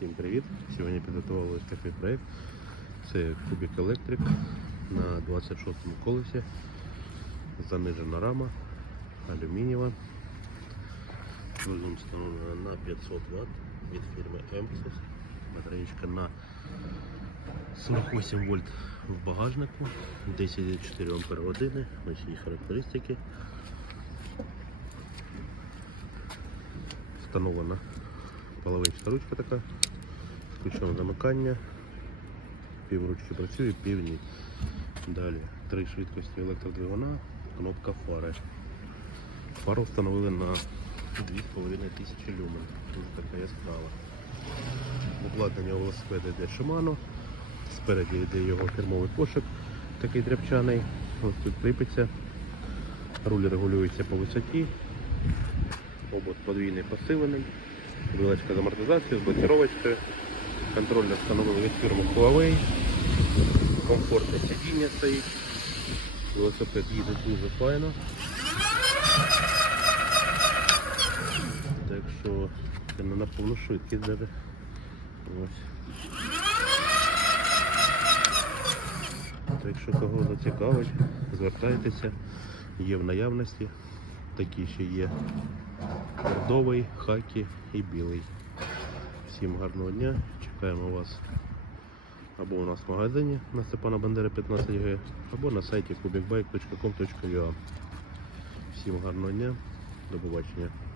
Всім привіт! Сьогодні підготували ось такий проєкт. Це Кубік Електрик на 26-му колесі. Занижена рама, алюмінієва. Двигун встановлена на 500 Вт від фірми Emsus. Батареєчка на 48 вольт в багажнику, 10,4 Ампер години. Ось її характеристики. Встановлена половинчата ручка така, з ключом замикання. Пів ручки працює, пів ні. Далі три швидкості електродвигуна, кнопка фари. Фару встановили на 2,5 тисячі люмен. Дуже така яскрава. Обладнання велосипеда йде Shimano. Спереді йде його фірмовий кошик, такий дрябчаний. Ось тут кріпиться. Руль регулюється по висоті. Обод подвійний посилений. Вилочка з амортизацією, з блокировочкою. Контрольно встановили від фірми Huawei. Комфортне сидіння стоїть. Велосипед їде дуже файно. Так що це не на повну швидкість даже. Ось. Так що кого зацікавить, звертайтеся, є в наявності. Такі ще є бордовий, хакі і білий. Всім гарного дня, чекаємо вас або у нас в магазині на Степана Бандери 15Г, або на сайті kubikbike.com.ua Всім гарного дня, до побачення.